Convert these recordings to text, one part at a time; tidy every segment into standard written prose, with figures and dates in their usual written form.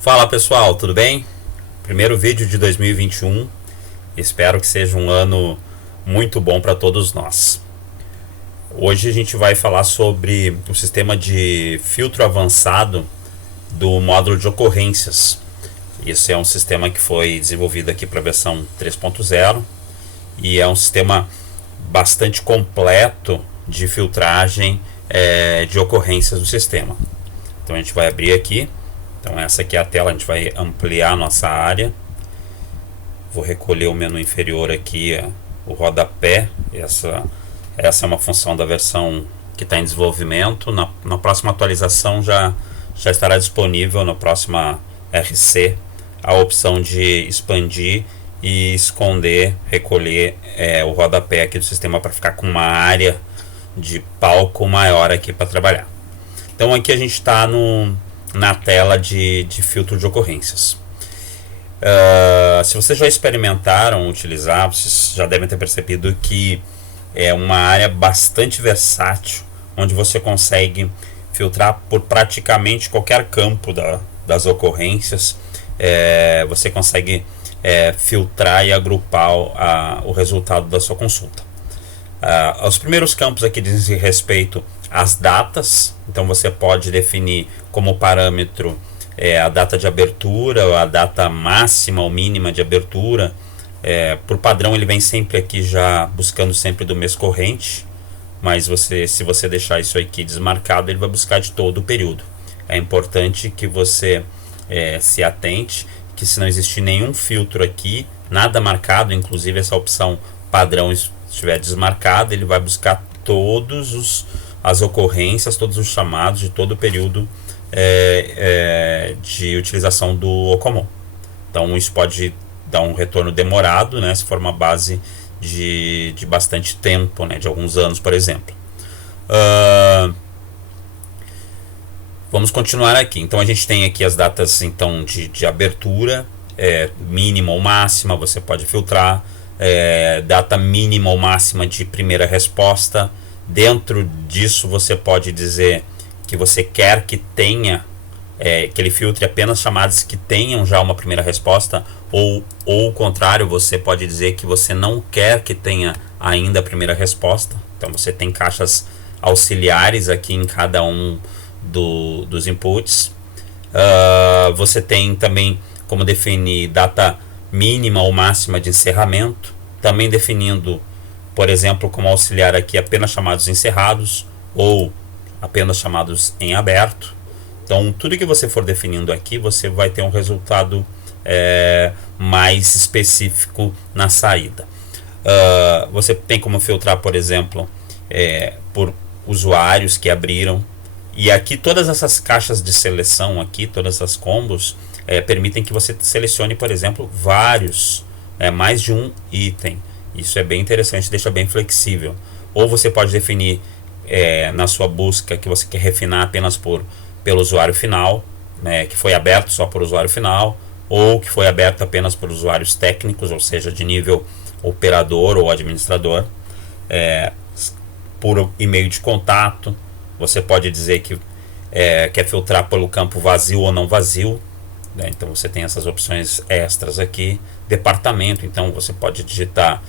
Fala pessoal, tudo bem? Primeiro vídeo de 2021. Espero que seja um ano muito bom para todos nós. Hoje a gente vai falar sobre o sistema de filtro avançado do módulo de ocorrências. Esse é um sistema que foi desenvolvido aqui para a versão 3.0 e é um sistema bastante completo de filtragem de ocorrências do sistema. Então a gente vai abrir aqui. Então essa aqui é a tela, a gente vai ampliar a nossa área. Vou recolher o menu inferior aqui, o rodapé. Essa é uma função da versão que está em desenvolvimento. Na próxima atualização já estará disponível, na próxima RC, a opção de expandir e esconder, recolher o rodapé aqui do sistema para ficar com uma área de palco maior aqui para trabalhar. Então aqui a gente está na tela de filtro de ocorrências. Se vocês já experimentaram utilizar, vocês já devem ter percebido que é uma área bastante versátil, onde você consegue filtrar por praticamente qualquer campo das ocorrências. Você consegue filtrar e agrupar o resultado da sua consulta. Os primeiros campos aqui dizem respeito às datas. Então você pode definir como parâmetro a data de abertura, a data máxima ou mínima de abertura. Por padrão ele vem sempre aqui já buscando sempre do mês corrente, mas se você deixar isso aqui desmarcado, ele vai buscar de todo o período. É importante que você se atente que, se não existir nenhum filtro aqui, nada marcado, inclusive essa opção padrão estiver desmarcada, ele vai buscar as ocorrências, todos os chamados de todo o período de utilização do Ocomom. Então isso pode dar um retorno demorado, né, se for uma base de bastante tempo, né, de alguns anos, por exemplo. Vamos continuar aqui. Então a gente tem aqui as datas então, de abertura, mínima ou máxima, você pode filtrar. Data mínima ou máxima de primeira resposta. Dentro disso você pode dizer que você quer que tenha, que ele filtre apenas chamadas que tenham já uma primeira resposta, ou o contrário, você pode dizer que você não quer que tenha ainda a primeira resposta. Então você tem caixas auxiliares aqui em cada um dos inputs. Você tem também como definir data mínima ou máxima de encerramento, também definindo, por exemplo, como auxiliar aqui apenas chamados encerrados ou apenas chamados em aberto. Então tudo que você for definindo aqui, você vai ter um resultado mais específico na saída. Você tem como filtrar, por exemplo, por usuários que abriram, e aqui todas essas caixas de seleção aqui, todas essas combos permitem que você selecione, por exemplo, mais de um item. Isso é bem interessante, deixa bem flexível. Ou você pode definir na sua busca que você quer refinar apenas pelo usuário final, né, que foi aberto só por usuário final, ou que foi aberto apenas por usuários técnicos, ou seja, de nível operador ou administrador. Por e-mail de contato, você pode dizer que quer filtrar pelo campo vazio ou não vazio. Então você tem essas opções extras aqui. Departamento, então você pode digitar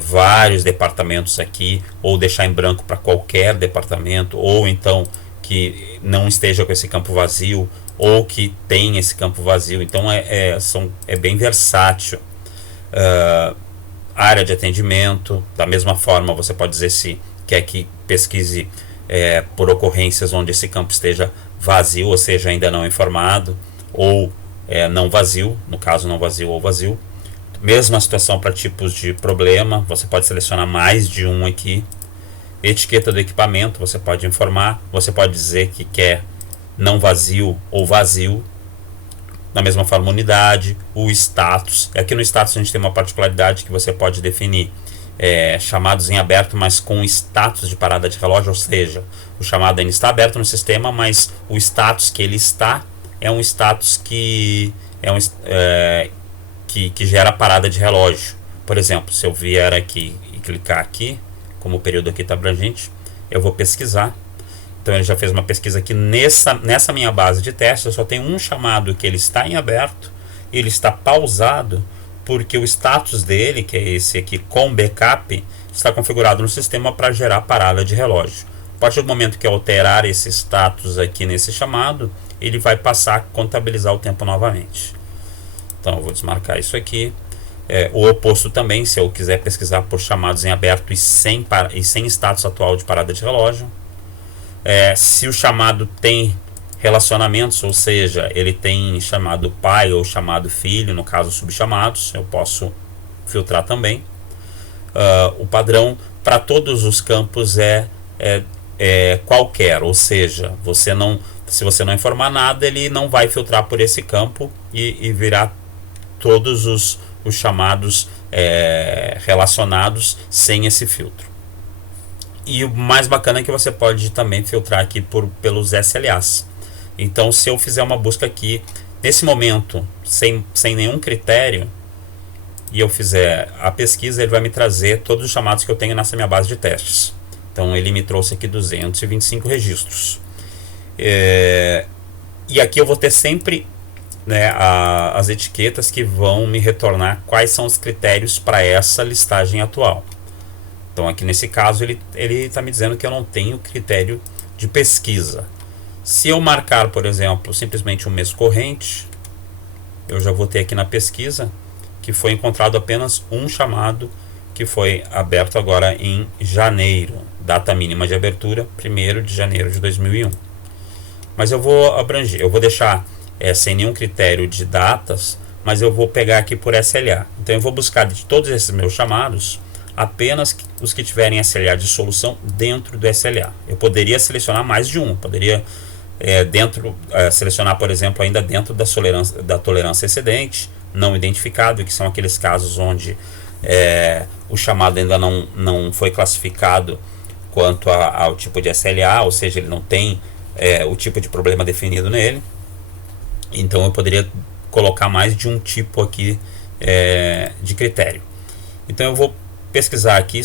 vários departamentos aqui, ou deixar em branco para qualquer departamento, ou então que não esteja com esse campo vazio, ou que tem esse campo vazio. Então é bem versátil. Área de atendimento, da mesma forma você pode dizer se quer que pesquise por ocorrências onde esse campo esteja vazio, ou seja, ainda não informado, ou não vazio, no caso não vazio ou vazio. Mesma situação para tipos de problema, você pode selecionar mais de um aqui. Etiqueta do equipamento, você pode informar, você pode dizer que quer não vazio ou vazio. Da mesma forma, unidade, o status. Aqui no status a gente tem uma particularidade que você pode definir chamados em aberto, mas com status de parada de relógio, ou seja, o chamado ainda está aberto no sistema, mas o status que ele está é um status que gera parada de relógio. Por exemplo, se eu vier aqui e clicar aqui, como o período aqui está abrangente, eu vou pesquisar Então ele já fez uma pesquisa aqui nessa minha base de teste. Eu só tenho um chamado que ele está em aberto, ele está pausado, porque o status dele, que é esse aqui com backup, está configurado no sistema para gerar parada de relógio. A partir do momento que eu alterar esse status aqui nesse chamado, ele vai passar a contabilizar o tempo novamente. Então eu vou desmarcar isso aqui. O oposto também, se eu quiser pesquisar por chamados em aberto e sem status atual de parada de relógio. Se o chamado tem relacionamentos, ou seja, ele tem chamado pai ou chamado filho, no caso subchamados, eu posso filtrar também. O padrão para todos os campos é qualquer, ou seja, se você não informar nada, ele não vai filtrar por esse campo e virá todos os chamados relacionados sem esse filtro. E o mais bacana é que você pode também filtrar aqui pelos SLAs. Então, se eu fizer uma busca aqui, nesse momento, sem nenhum critério, e eu fizer a pesquisa, ele vai me trazer todos os chamados que eu tenho nessa minha base de testes. Então, ele me trouxe aqui 225 registros. E aqui eu vou ter sempre, né, as etiquetas que vão me retornar quais são os critérios para essa listagem atual. Então aqui nesse caso ele está me dizendo que eu não tenho critério de pesquisa. Se eu marcar, por exemplo, simplesmente um mês corrente, eu já vou ter aqui na pesquisa que foi encontrado apenas um chamado que foi aberto agora em janeiro. Data mínima de abertura, 1º de janeiro de 2001. Mas eu vou abranger, eu vou deixar sem nenhum critério de datas, mas eu vou pegar aqui por SLA. Então eu vou buscar de todos esses meus chamados apenas os que tiverem SLA de solução dentro do SLA. Eu poderia selecionar mais de um, poderia selecionar, por exemplo, ainda dentro da tolerância excedente, não identificado, que são aqueles casos onde o chamado ainda não foi classificado quanto ao tipo de SLA, ou seja, ele não tem o tipo de problema definido nele. Então eu poderia colocar mais de um tipo aqui de critério. Então eu vou pesquisar aqui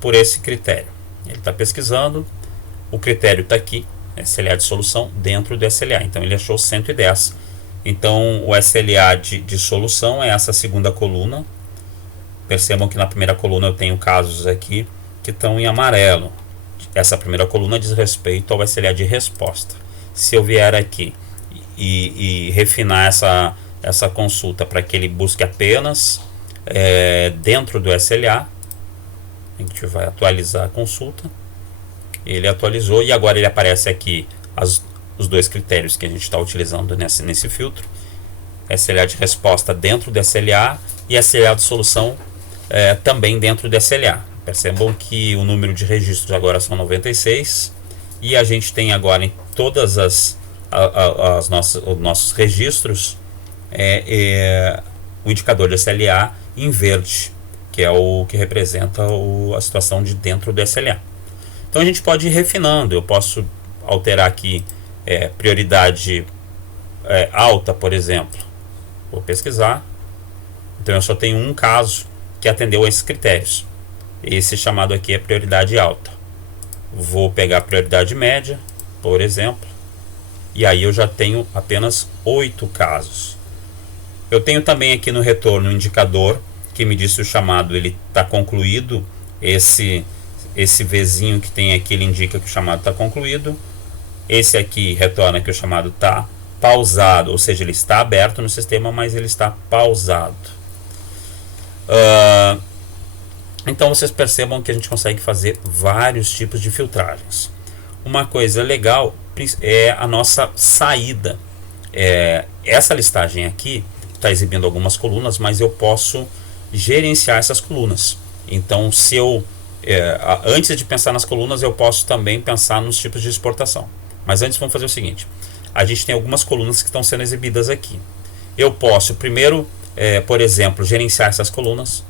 por esse critério. Ele está pesquisando, o critério está aqui, SLA de solução dentro do SLA. Então ele achou 110. Então o SLA de solução é essa segunda coluna. Percebam que na primeira coluna eu tenho casos aqui que estão em amarelo. Essa primeira coluna diz respeito ao SLA de resposta. Se eu vier aqui e refinar essa consulta para que ele busque apenas dentro do SLA, a gente vai atualizar a consulta. Ele atualizou e agora ele aparece aqui os dois critérios que a gente está utilizando nesse filtro: SLA de resposta dentro do SLA e SLA de solução também dentro do SLA. Percebam que o número de registros agora são 96 e a gente tem agora em todas os nossos registros o indicador de SLA em verde, que é o que representa a situação de dentro do SLA. Então a gente pode ir refinando. Eu posso alterar aqui prioridade alta, por exemplo. Vou pesquisar. Então eu só tenho um caso que atendeu a esses critérios. Esse chamado aqui é prioridade alta. Vou pegar a prioridade média, por exemplo, e aí eu já tenho apenas 8 casos. Eu tenho também aqui no retorno um indicador que me diz se o chamado está concluído. Esse Vzinho que tem aqui, ele indica que o chamado está concluído. Esse aqui retorna que o chamado está pausado, ou seja, ele está aberto no sistema, mas ele está pausado. Então vocês percebam que a gente consegue fazer vários tipos de filtragens. Uma coisa legal é a nossa saída. Essa listagem aqui está exibindo algumas colunas, mas eu posso gerenciar essas colunas. Então, se eu antes de pensar nas colunas, eu posso também pensar nos tipos de exportação. Mas antes vamos fazer o seguinte: a gente tem algumas colunas que estão sendo exibidas aqui. Eu posso primeiro, por exemplo, gerenciar essas colunas.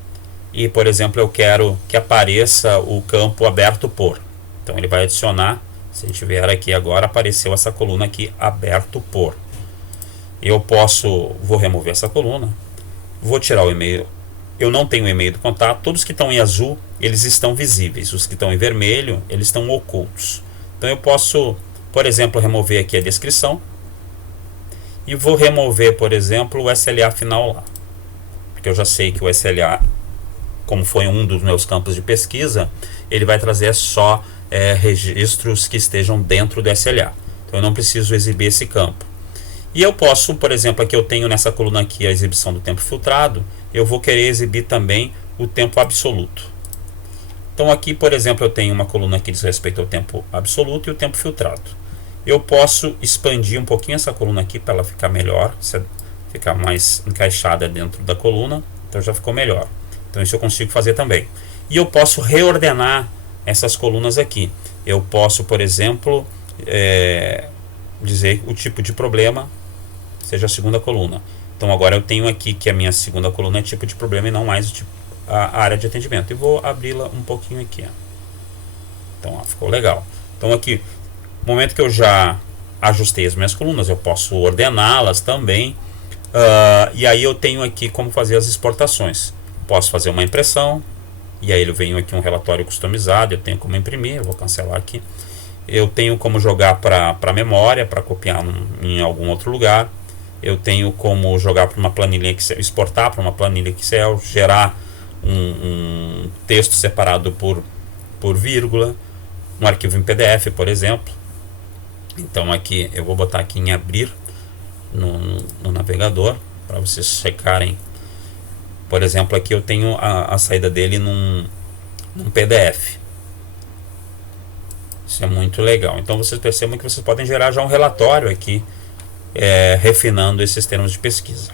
E, por exemplo, eu quero que apareça o campo aberto por. Então ele vai adicionar. Se a gente vier aqui agora, apareceu essa coluna aqui, aberto por. Vou remover essa coluna. Vou tirar o e-mail. Eu não tenho o e-mail do contato. Todos que estão em azul, eles estão visíveis. Os que estão em vermelho, eles estão ocultos. Então eu posso por exemplo, remover aqui a descrição e vou remover, por exemplo, o SLA final lá, porque eu já sei que o SLA, como foi um dos meus campos de pesquisa, ele vai trazer só registros que estejam dentro do SLA, então eu não preciso exibir esse campo. E eu posso, por exemplo, aqui eu tenho nessa coluna aqui a exibição do tempo filtrado, eu vou querer exibir também o tempo absoluto. Então aqui, por exemplo, eu tenho uma coluna que diz respeito ao tempo absoluto e o tempo filtrado. Eu posso expandir um pouquinho essa coluna aqui para ela ficar melhor, ficar mais encaixada dentro da coluna, então já ficou melhor. Então isso eu consigo fazer também. E eu posso reordenar essas colunas aqui. Eu posso, por exemplo, dizer o tipo de problema seja a segunda coluna. Então agora eu tenho aqui que a minha segunda coluna é tipo de problema e não mais o tipo, a área de atendimento. E vou abri-la um pouquinho aqui. Então ficou legal. Então aqui, no momento que eu já ajustei as minhas colunas, eu posso ordená-las também. E aí eu tenho aqui como fazer as exportações. Posso fazer uma impressão, e aí ele vem aqui um relatório customizado, eu tenho como imprimir, eu vou cancelar aqui. Eu tenho como jogar para a memória, para copiar em algum outro lugar. Eu tenho como jogar para uma planilha Excel, exportar para uma planilha Excel, gerar um texto separado por vírgula, um arquivo em PDF, por exemplo. Então aqui eu vou botar aqui em abrir no navegador para vocês checarem. Por exemplo, aqui eu tenho a saída dele num PDF. Isso é muito legal. Então vocês percebam que vocês podem gerar já um relatório aqui, refinando esses termos de pesquisa.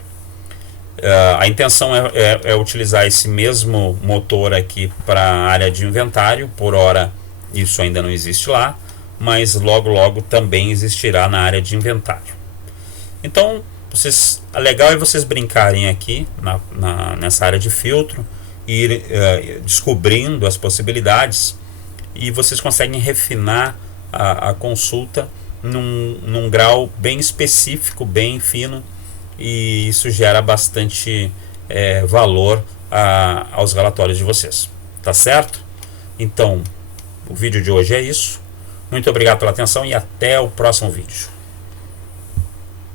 A intenção é utilizar esse mesmo motor aqui para a área de inventário. Por hora isso ainda não existe lá, mas logo também existirá na área de inventário. Então legal é vocês brincarem aqui nessa área de filtro, ir descobrindo as possibilidades, e vocês conseguem refinar a consulta num grau bem específico, bem fino, e isso gera bastante valor aos relatórios de vocês, tá certo? Então o vídeo de hoje é isso. Muito obrigado pela atenção e até o próximo vídeo.